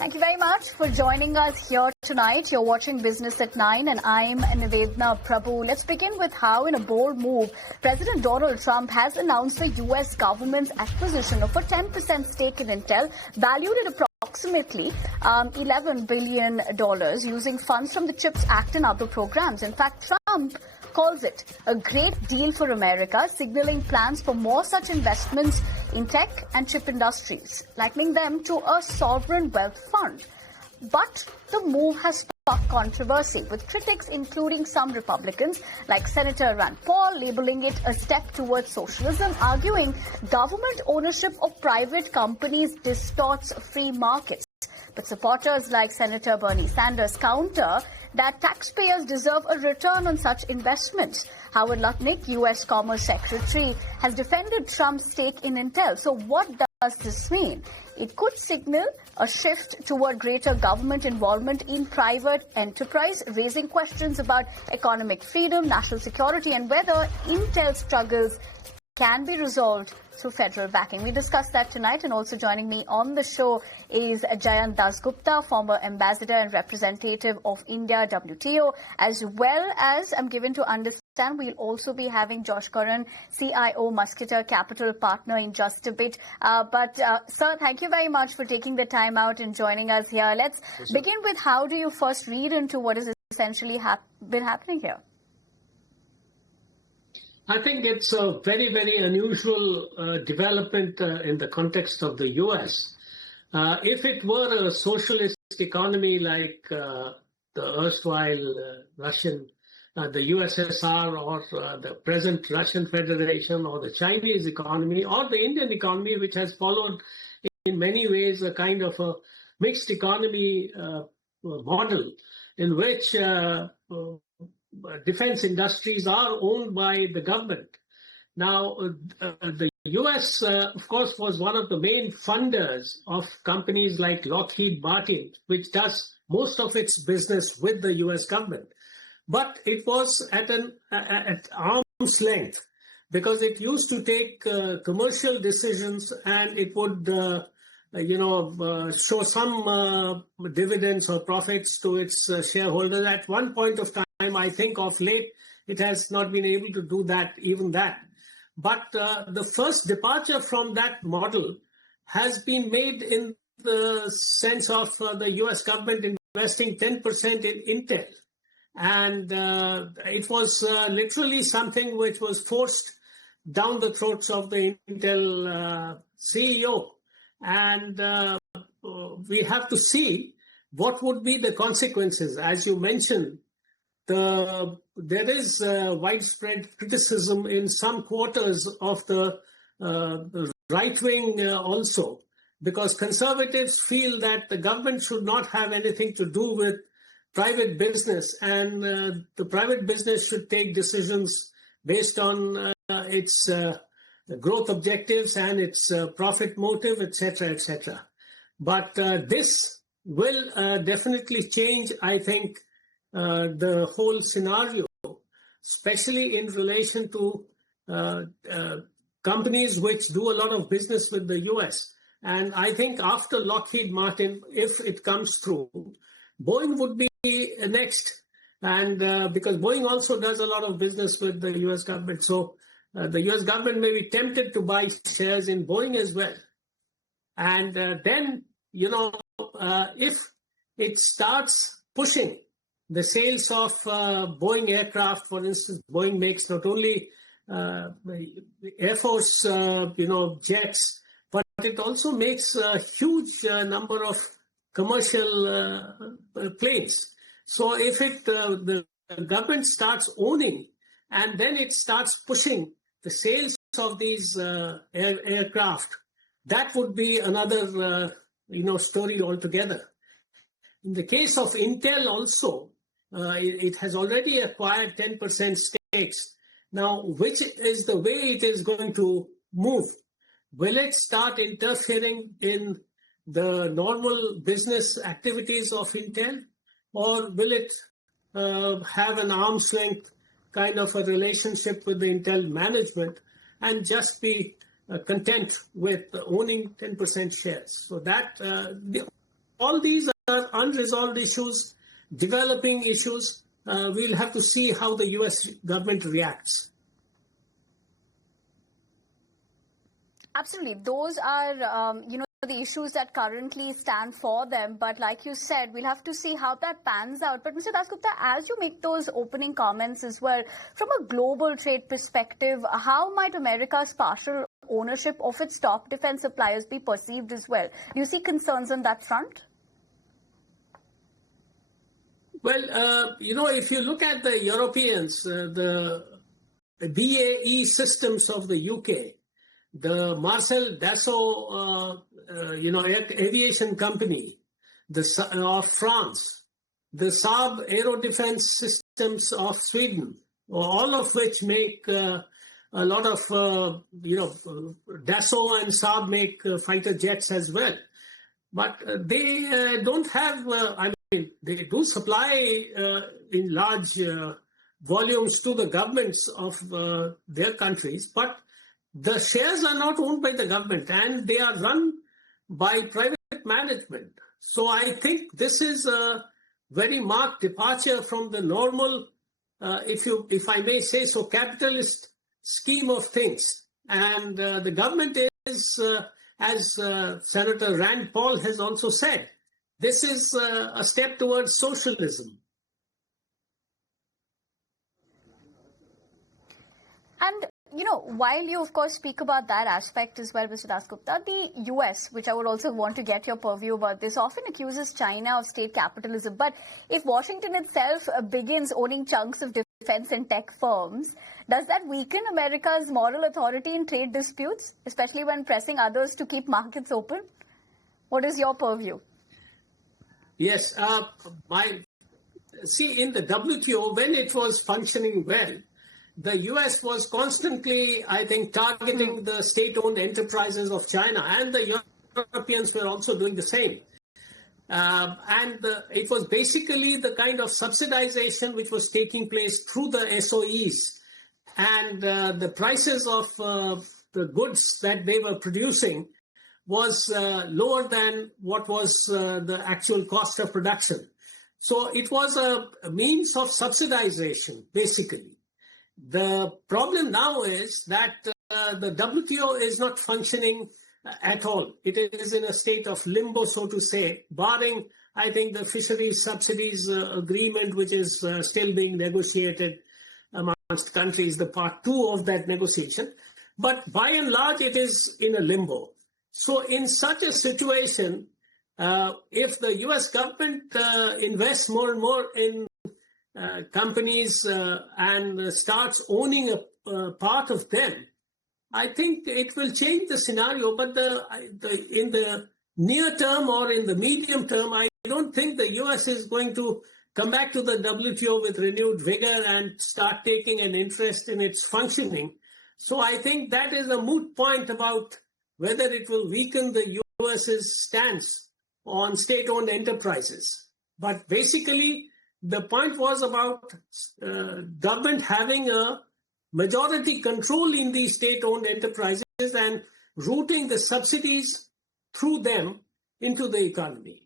Thank you very much for joining us here tonight. You're watching Business at 9 and I'm Nivedna Prabhu. Let's begin with how, in a bold move, President Donald Trump has announced the U.S. government's acquisition of a 10% stake in Intel, valued at approximately $11 billion, using funds from the CHIPS Act and other programs. In fact, Trump calls it a great deal for America, signaling plans for more such investments in tech and chip industries, likening them to a sovereign wealth fund. But the move has sparked controversy, with critics, including some Republicans like Senator Rand Paul, labeling it a step towards socialism, arguing government ownership of private companies distorts free markets. But supporters like Senator Bernie Sanders counter that taxpayers deserve a return on such investments. Howard Lutnick, U.S. Commerce Secretary, has defended Trump's stake in Intel. So what does this mean? It could signal a shift toward greater government involvement in private enterprise, raising questions about economic freedom, national security, and whether Intel struggles can be resolved through federal backing. We discussed that tonight, and also joining me on the show is Jayant Dasgupta, former ambassador and representative of India WTO, as well as, I'm given to understand, we'll also be having Josh Curran, CIO, Musketeer Capital Partner, in just a bit. Sir, thank you very much for taking the time out and joining us here. Let's begin with, how do you first read into what has essentially been happening here? I think it's a very, very unusual development in the context of the U.S. If it were a socialist economy like the erstwhile Russian, the USSR, or the present Russian Federation, or the Chinese economy, or the Indian economy, which has followed in many ways a kind of a mixed economy model in which defense industries are owned by the government. Now, the U.S., of course, was one of the main funders of companies like Lockheed Martin, which does most of its business with the U.S. government. But it was at arm's length, because it used to take commercial decisions, and it would show some dividends or profits to its shareholders. At one point of time, I think of late, it has not been able to do that, even that. But the first departure from that model has been made in the sense of the US government investing 10% in Intel. And it was literally something which was forced down the throats of the Intel CEO. And we have to see what would be the consequences. As you mentioned, there is widespread criticism in some quarters of the right wing also, because conservatives feel that the government should not have anything to do with private business, and the private business should take decisions based on its growth objectives and its profit motive, etc., etc. But this will definitely change, I think, the whole scenario, especially in relation to companies which do a lot of business with the US. And I think after Lockheed Martin, if it comes through, Boeing would be next. And because Boeing also does a lot of business with the US government. So the US government may be tempted to buy shares in Boeing as well. And then, if it starts pushing the sales of Boeing aircraft, for instance, Boeing makes not only Air Force, jets, but it also makes a huge number of commercial planes. So if the government starts owning, and then it starts pushing the sales of these aircraft, that would be another, story altogether. In the case of Intel also, it has already acquired 10% stakes. Now, which is the way it is going to move? Will it start interfering in the normal business activities of Intel? Or will it have an arm's length kind of a relationship with the Intel management and just be content with owning 10% shares? So that all these are unresolved issues, developing issues. We'll have to see how the US government reacts. Absolutely. Those are, the issues that currently stand for them. But like you said, we'll have to see how that pans out. But Mr. Dasgupta, as you make those opening comments as well, from a global trade perspective, how might America's partial ownership of its top defense suppliers be perceived as well? Do you see concerns on that front? Well, if you look at the Europeans, the BAE Systems of the UK, the Marcel Dassault, aviation company, of France, the Saab Aero Defense Systems of Sweden, all of which make a lot of, Dassault and Saab make fighter jets as well. But they don't have, they do supply in large volumes to the governments of their countries, but the shares are not owned by the government and they are run by private management. So I think this is a very marked departure from the normal, if I may say so, capitalist scheme of things. And the government is, as Senator Rand Paul has also said, this is a step towards socialism. And while you, of course, speak about that aspect as well, Mr. Dasgupta, the US, which I would also want to get your purview about this, often accuses China of state capitalism. But if Washington itself begins owning chunks of defense and tech firms, does that weaken America's moral authority in trade disputes, especially when pressing others to keep markets open? What is your purview? Yes, in the WTO, when it was functioning well, the US was constantly, I think, targeting the state-owned enterprises of China, and the Europeans were also doing the same. It was basically the kind of subsidization which was taking place through the SOEs, and the prices of the goods that they were producing was lower than what was the actual cost of production. So it was a means of subsidization, basically. The problem now is that the WTO is not functioning at all. It is in a state of limbo, so to say, barring, I think, the fisheries subsidies agreement, which is still being negotiated amongst countries, the part 2 of that negotiation. But by and large, it is in a limbo. So in such a situation, if the US government invests more and more in companies and starts owning a part of them, I think it will change the scenario. But in the near term or in the medium term, I don't think the US is going to come back to the WTO with renewed vigor and start taking an interest in its functioning. So I think that is a moot point about whether it will weaken the US's stance on state-owned enterprises. But basically, the point was about government having a majority control in these state-owned enterprises and routing the subsidies through them into the economy.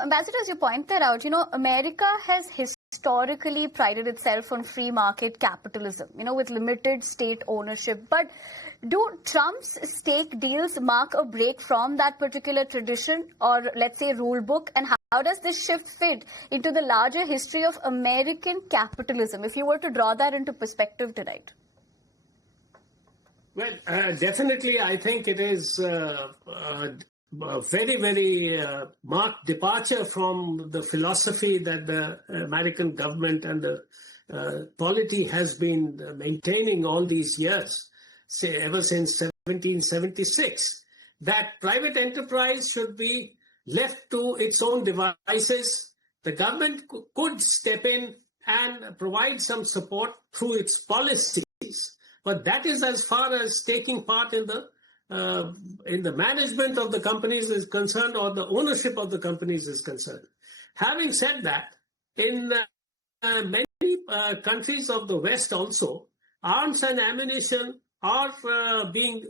Ambassador, as you pointed out, America has historically prided itself on free market capitalism, with limited state ownership. But do Trump's stake deals mark a break from that particular tradition or, let's say, rule book? And how does this shift fit into the larger history of American capitalism, if you were to draw that into perspective tonight? Well, definitely, I think it is a very, very marked departure from the philosophy that the American government and the polity has been maintaining all these years, say ever since 1776, that private enterprise should be left to its own devices. The government could step in and provide some support through its policies, but that is as far as taking part in the management of the companies is concerned, or the ownership of the companies is concerned. Having said that, in many countries of the West also, arms and ammunition are being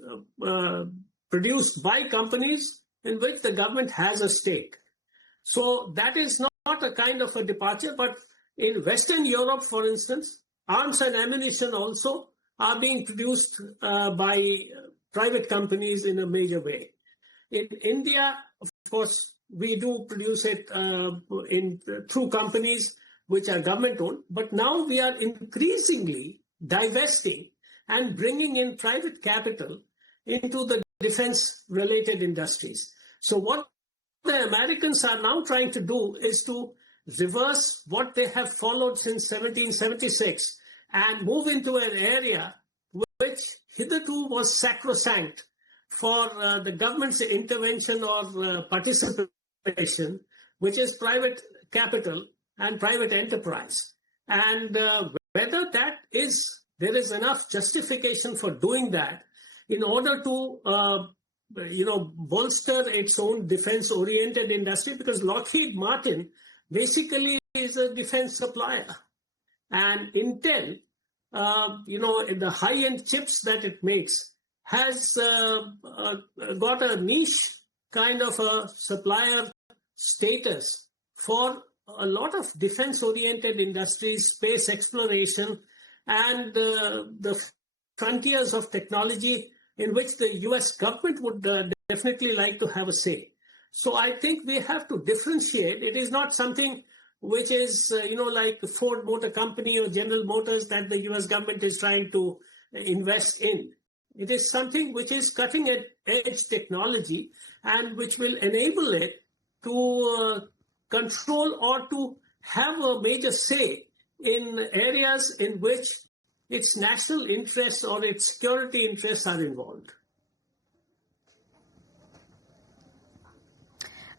produced by companies in which the government has a stake. So that is not a kind of a departure, but in Western Europe, for instance, arms and ammunition also are being produced by private companies in a major way. In India, of course, we do produce it through companies which are government-owned, but now we are increasingly divesting and bringing in private capital into the defense-related industries. So what the Americans are now trying to do is to reverse what they have followed since 1776 and move into an area which hitherto was sacrosanct for the government's intervention or participation, which is private capital and private enterprise. And whether there is enough justification for doing that in order to bolster its own defense-oriented industry, because Lockheed Martin basically is a defense supplier. And Intel, in the high-end chips that it makes, has got a niche kind of a supplier status for a lot of defense-oriented industries, space exploration, and the frontiers of technology in which the US government would definitely like to have a say. So I think we have to differentiate. It is not something which is, like the Ford Motor Company or General Motors that the US government is trying to invest in. It is something which is cutting-edge technology and which will enable it to control or to have a major say in areas in which its national interests or its security interests are involved.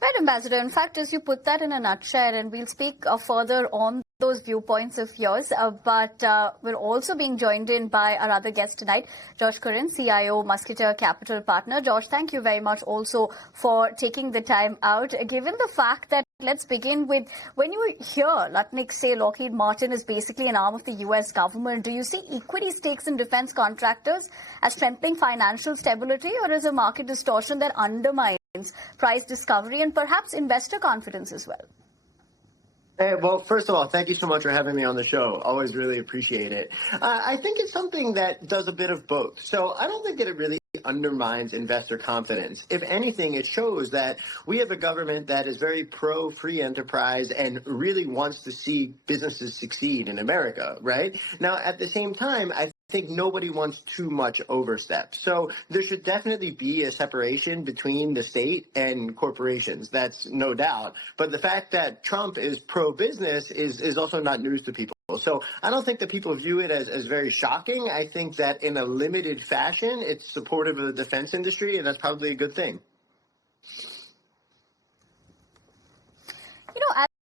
Right, Ambassador. In fact, as you put that in a nutshell, and we'll speak further on those viewpoints of yours, but we're also being joined in by our other guest tonight, Josh Curran, CIO, Musketeer Capital Partner. Josh, thank you very much also for taking the time out. Given the fact that, let's begin with, when you hear Lutnick say Lockheed Martin is basically an arm of the US government, do you see equity stakes in defense contractors as strengthening financial stability, or as a market distortion that undermines price discovery and perhaps investor confidence as well? Hey, well, first of all, thank you so much for having me on the show. Always really appreciate it. I think it's something that does a bit of both. So I don't think that it really undermines investor confidence. If anything, it shows that we have a government that is very pro-free enterprise and really wants to see businesses succeed in America, right? Now, at the same time, I think nobody wants too much overstep. So there should definitely be a separation between the state and corporations. That's no doubt. But the fact that Trump is pro-business is also not news to people. So I don't think that people view it as very shocking. I think that in a limited fashion, it's supportive of the defense industry, and that's probably a good thing.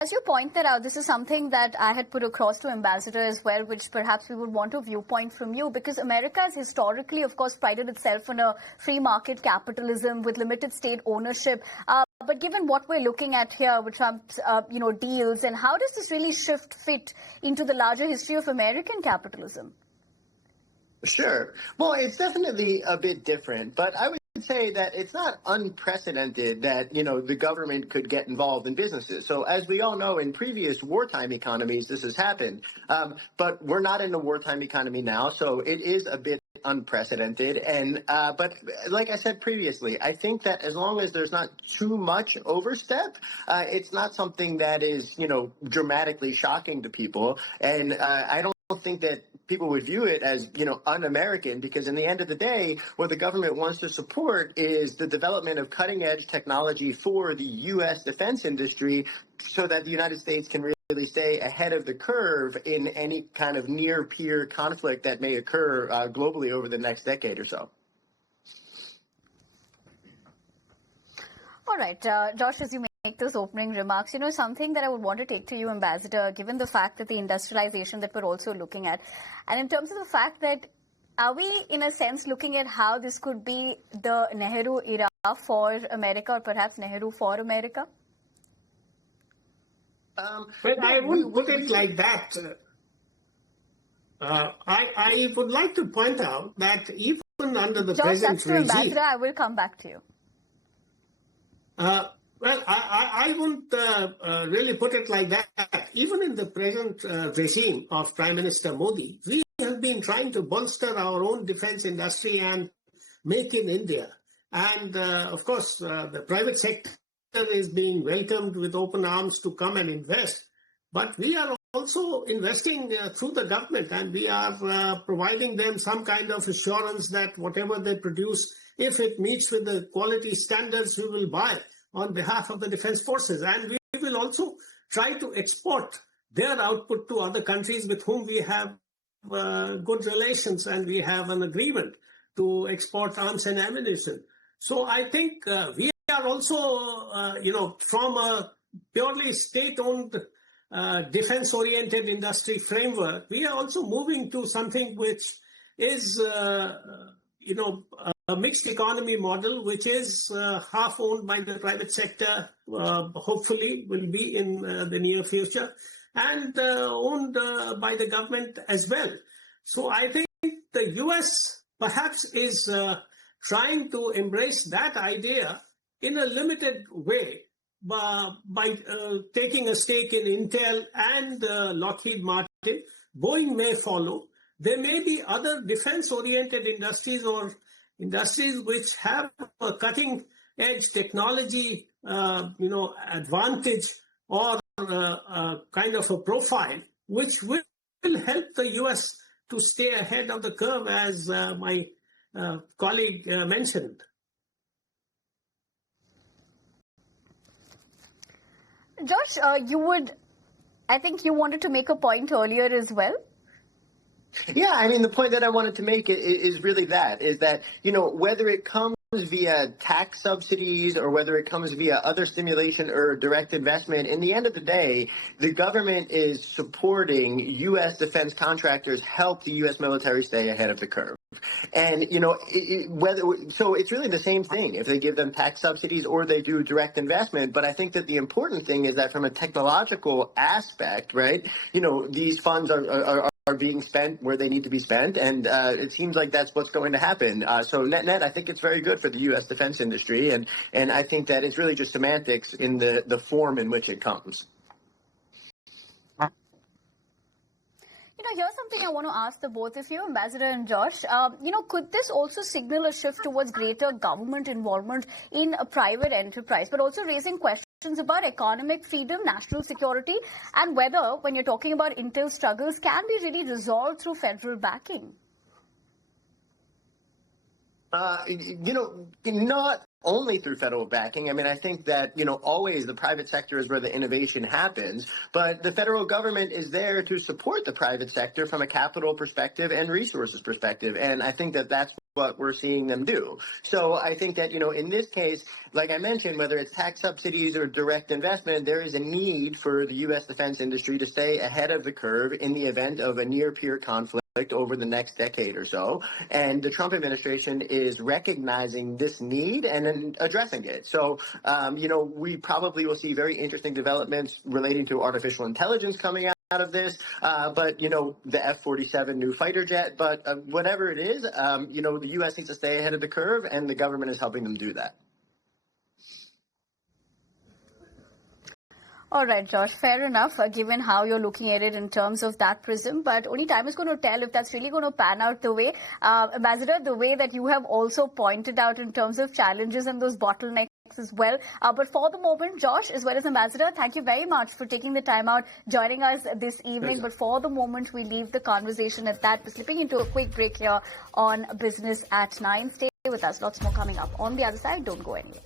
As you pointed out, this is something that I had put across to Ambassador as well, which perhaps we would want a viewpoint from you, because America has historically, of course, prided itself on a free market capitalism with limited state ownership. But given what we're looking at here with Trump's, deals, and how does this really fit into the larger history of American capitalism? Sure. Well, it's definitely a bit different, but I would say that it's not unprecedented that, the government could get involved in businesses. So as we all know, in previous wartime economies, this has happened. But we're not in a wartime economy now, so it is a bit unprecedented. And but like I said previously, I think that as long as there's not too much overstep, it's not something that is, dramatically shocking to people. And I don't think that people would view it as, un-American, because in the end of the day, what the government wants to support is the development of cutting-edge technology for the U.S. defense industry so that the United States can really stay ahead of the curve in any kind of near-peer conflict that may occur globally over the next decade or so. All right, Josh, as you make those opening remarks, something that I would want to take to you, Ambassador, given the fact that the industrialization that we're also looking at, and in terms of the fact that, are we, in a sense, looking at how this could be the Nehru era for America, or perhaps Nehru for America? Well, I wouldn't put it like that. I would like to point out that even under the Josh, present that's to regime. Ambassador. I will come back to you. Well, I won't really put it like that. Even in the present regime of Prime Minister Modi, we have been trying to bolster our own defense industry and make in India. And of course, the private sector is being welcomed with open arms to come and invest. But we are also investing through the government, and we are providing them some kind of assurance that whatever they produce, if it meets with the quality standards, we will buy on behalf of the defense forces. And we will also try to export their output to other countries with whom we have good relations, and we have an agreement to export arms and ammunition. So I think we are also, from a purely state-owned defense-oriented industry framework, we are also moving to something which is, a mixed economy model, which is half owned by the private sector, hopefully will be in the near future, and owned by the government as well. So I think the US perhaps is trying to embrace that idea in a limited way by taking a stake in Intel and Lockheed Martin. Boeing may follow. There may be other defense-oriented industries or industries which have a cutting-edge technology, advantage or kind of a profile, which will help the U.S. to stay ahead of the curve, as my colleague mentioned. Josh, I think you wanted to make a point earlier as well. Yeah, I mean, the point that I wanted to make is really that, whether it comes via tax subsidies or whether it comes via other stimulation or direct investment, in the end of the day, the government is supporting U.S. defense contractors help the U.S. military stay ahead of the curve. And, so it's really the same thing if they give them tax subsidies or they do direct investment. But I think that the important thing is that from a technological aspect, right, these funds are being spent where they need to be spent, and it seems like that's what's going to happen. So net, I think it's very good for the U.S. defense industry, and I think that it's really just semantics in the form in which it comes. Here's something I want to ask the both of you, Ambassador and Josh. Could this also signal a shift towards greater government involvement in a private enterprise, but also raising questions about economic freedom, national security, and whether, when you're talking about Intel struggles, can be really resolved through federal backing? Not only through federal backing. I mean, I think that, always the private sector is where the innovation happens, but the federal government is there to support the private sector from a capital perspective and resources perspective. And I think that that's what we're seeing them do. So I think that, in this case, like I mentioned, whether it's tax subsidies or direct investment, there is a need for the U.S. defense industry to stay ahead of the curve in the event of a near-peer conflict over the next decade or so. And the Trump administration is recognizing this need and then addressing it. So, we probably will see very interesting developments relating to artificial intelligence coming out of this, but, the F-47 new fighter jet, but whatever it is, the U.S. needs to stay ahead of the curve, and the government is helping them do that. All right, Josh, fair enough, given how you're looking at it in terms of that prism. But only time is going to tell if that's really going to pan out the way, Ambassador, the way that you have also pointed out in terms of challenges and those bottlenecks as well. But for the moment, Josh, as well as Ambassador, thank you very much for taking the time out, joining us this evening. But for the moment, we leave the conversation at that. We're slipping into a quick break here on Business at 9. Stay with us. Lots more coming up on the other side. Don't go anywhere.